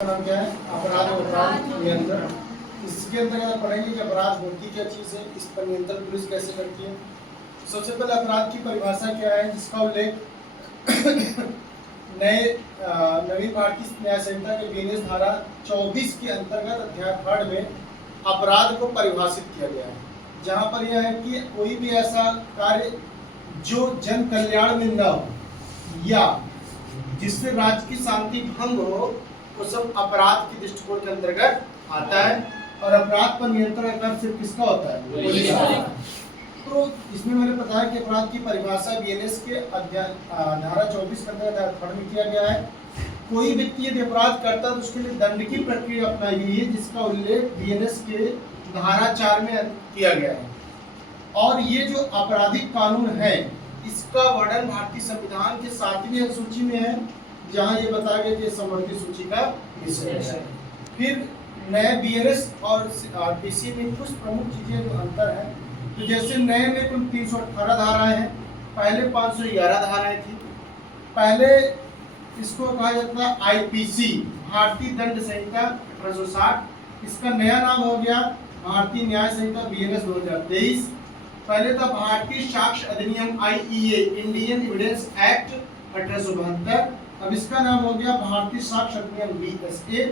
नाम क्या है? अपराध और अपराध नियंत्रण। इसके अंतर्गत पढ़ेंगे कि अपराध होती क्या चीज़ है, इस पर नियंत्रण पुलिस कैसे करती है। सबसे पहले अपराध की परिभाषा क्या है, जिसका उल्लेख नवीन भारतीय न्याय संहिता के बीएनएस धारा 24 के अंतर्गत अध्याय 3 में अपराध को परिभाषित किया गया है, जहाँ पर यह है कि कोई भी ऐसा कार्य जो जन कल्याण में न हो या जिससे राज्य की शांति भंग हो, वो सब अपराध की दृष्टिकोण के अंतर्गत आता है। और अपराध पर नियंत्रण का सिर्फ किसका होता है? पुलिस का। तो इसमें मैंने बताया कि अपराध की परिभाषा बीएनएस के अध्याय धारा 24 के अंतर्गत में किया गया है। कोई व्यक्ति यदि अपराध करता है तो उसके लिए दंड की प्रक्रिया अपनाई गई है, जिसका उल्लेख बीएनएस के धारा 4 में किया गया है। और ये जो आपराधिक कानून है, इसका वर्णन भारतीय संविधान के 7वीं अनुसूची में है, जहां ये बताया गया कि समवर्ती सूची का विषय है। फिर नए बीएनएस और आरपीसी में कुछ प्रमुख चीजें जो अंतर है, तो जैसे नए में कुल 318 धाराएं हैं, पहले 511 धाराएं थी। पहले इसको कहा जाता है आईपीसी, भारतीय दंड संहिता 1860। इसका नया नाम हो गया भारतीय न्याय संहिता बीएनएस 2023। पहले था भारतीय साक्ष्य अधिनियम आईईए, इंडियन एविडेंस एक्ट 1872। अब इसका नाम हो गया भारतीय साक्ष्य अधिनियम बीएसए।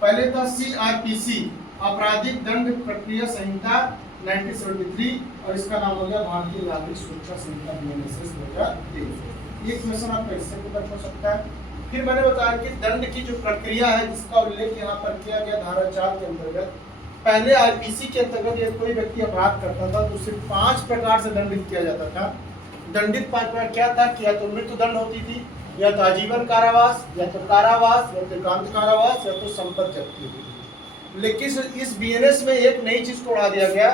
पहले था सीआरपीसी, आपराधिक दंड प्रक्रिया संहिता 1973, और इसका नाम हो गया भारतीय नागरिक सुरक्षा संहिता बीएनएस 2023। ये क्वेश्चन आपका इससे पूछा हो सकता है। फिर मैंने बताया कि दंड की जो प्रक्रिया है, जिसका उल्लेख यहाँ पर किया गया धारा 4 के अंतर्गत। पहले आईपीसी के अंतर्गत यदि कोई व्यक्ति अपराध करता था तो उसे 5 प्रकार से दंडित किया जाता था। दंडित 5 प्रकार क्या था कि या तो मृत्यु दंड होती थी, या तो आजीवन कारावास, या तो कारावास, या तो एकांत कारावास, या तो संपत्ति जब्ती होती थी। लेकिन इस बीएनएस में एक नई चीज को उड़ा दिया गया,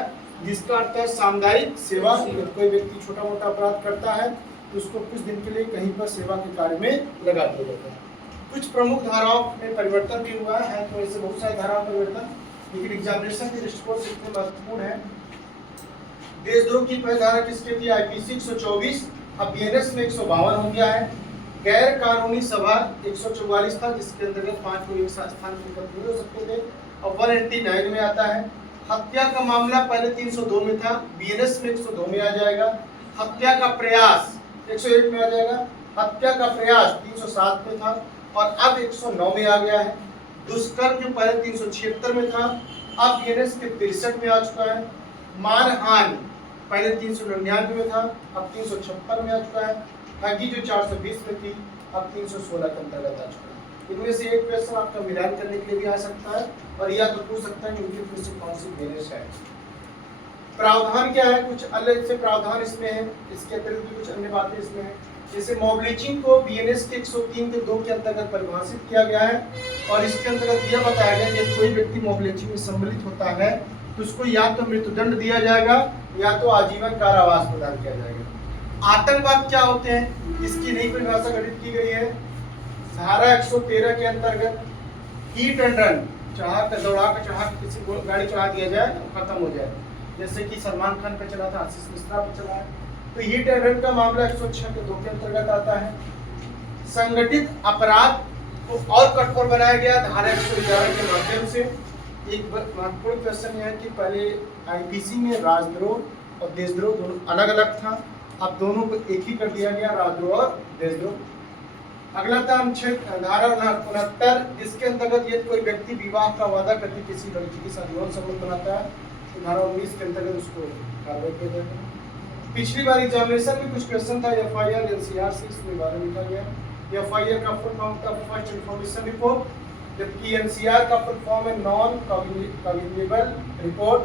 जिसका अर्थ है सामुदायिक सेवा। कोई व्यक्ति छोटा मोटा अपराध करता है तो उसको कुछ दिन के लिए कहीं पर सेवा के कार्य में लगा दिया जाता है। कुछ प्रमुख धाराओं में परिवर्तन भी हुआ है, तो ऐसे बहुत सारे धाराओं में परिवर्तन, लेकिन एग्जामिनेशन के दृष्टिकोण से इतने महत्वपूर्ण है। देशद्रोह की पहली धारा किसके थी? आईपीसी 124, अब बीएनएस में 152 हो गया है। गैर कानूनी सभा 144 था, जिसके अंतर्गत 5 लोग एक स्थान पर एकत्रित हो सकते थे, और 189 में आता है। हत्या का मामला पहले 302 में था, बीएनएस में 102 में आ जाएगा। हत्या का प्रयास 101 में आ जाएगा। हत्या का प्रयास 307 में था, और अब 109 में आ गया है। दुष्कर्म जो पहले 376 में था, अब बीएनएस के 63 में आ चुका है। मानहानि पहले 399 में था, अब 356 में आ चुका है। ठगी जो 420 में थी, अब 316 के अंतर्गत आ चुका है। इनमें से एक क्वेश्चन आपका मिलान करने के लिए भी आ सकता है, और या तो पूछ सकता है कि उनकी फिर से कौन सी बीएनएस है। प्रावधान क्या है? कुछ अलग से प्रावधान इसमें है, इसके अतिरिक्त भी कुछ अन्य बातें इसमें है। जैसे मॉब लिंचिंग को बीएनएस के 103 के 2 के अंतर्गत परिभाषित किया गया है, और इसके अंतर्गत यह बताया गया कि कोई व्यक्ति मॉब लिंचिंग में सम्मिलित होता है तो उसको या तो मृत्युदंड दिया जाएगा, या तो आजीवन कारावास प्रदान किया जाएगा। आतंकवाद क्या होते हैं, इसकी नई परिभाषा गठित की गई है धारा 113 के अंतर्गत। हिट एंड रन, चढ़ा के किसी को गाड़ी चढ़ा दिया जाए तो खत्म हो जाए, जैसे कि सलमान खान पे चला था, आशीष मिश्रा पे चला है। तो हिट एंड रन का मामला 106 के 2 के अंतर्गत आता है। संगठित अपराध को और कठोर बनाया गया धारा 111 के माध्यम से। एक महत्वपूर्ण क्वेश्चन यह है कि पहले आईपीसी में राजद्रोह और देशद्रोह दोनों अलग अलग था, अब दोनों को एक ही कर दिया गया, राजद्रोह और देशद्रोह। अगला था धारा 69, जिसके अंतर्गत यदि कोई व्यक्ति विवाह का वादा करके किसी लड़की के साथ यौन संबंध बनाता है तो धारा 19 के अंतर्गत उसको कार्रवाई किया जाएगा। पिछली बार एग्जामिनेशन में कुछ क्वेश्चन था एफआईआर एनसीआर से, इसमें बारे में लिखा गया। एफआईआर का फुल फॉर्म था फर्स्ट इन्फॉर्मेशन रिपोर्ट, जबकि एनसीआर का फुल फॉर्म है नॉन कॉग्निजेबल रिपोर्ट।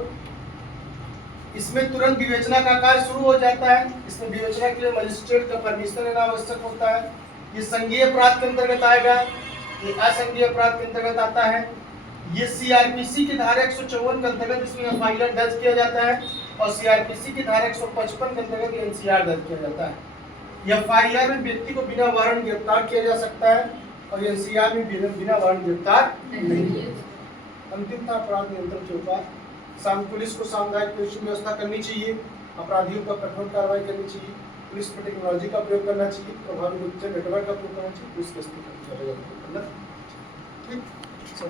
इसमें तुरंत विवेचना का कार्य शुरू हो जाता है। इसमें विवेचना के लिए मजिस्ट्रेट का परमिशन लेना आवश्यक होता है। ये संघीय अपराध के अंतर्गत आएगा, ये असंघीय अपराध के अंतर्गत आता है। ये सीआरपीसी की धारा 154 के अंतर्गत इसमें एफआईआर दर्ज किया जाता है, और सीआरपीसी की धारा 155 के अंतर्गत एनसीआर दर्ज किया जाता है। एफआईआर में व्यक्ति को बिना वारंट गिरफ्तार किया जा सकता है, और एनसीआर में बिना वारंट गिरफ्तार नहीं किया जा सकता। अंतिम था अपराध नियंत्रण के उपाय। पुलिस को सामुदायिक पुलिस व्यवस्था करनी चाहिए, अपराधियों पर कठोर कार्रवाई करनी चाहिए, पुलिस पर टेक्नोलॉजी का प्रयोग करना चाहिए, प्रभावी रूप से नेटवर्क का प्रयोग करना चाहिए, पुलिस के ठीक। है।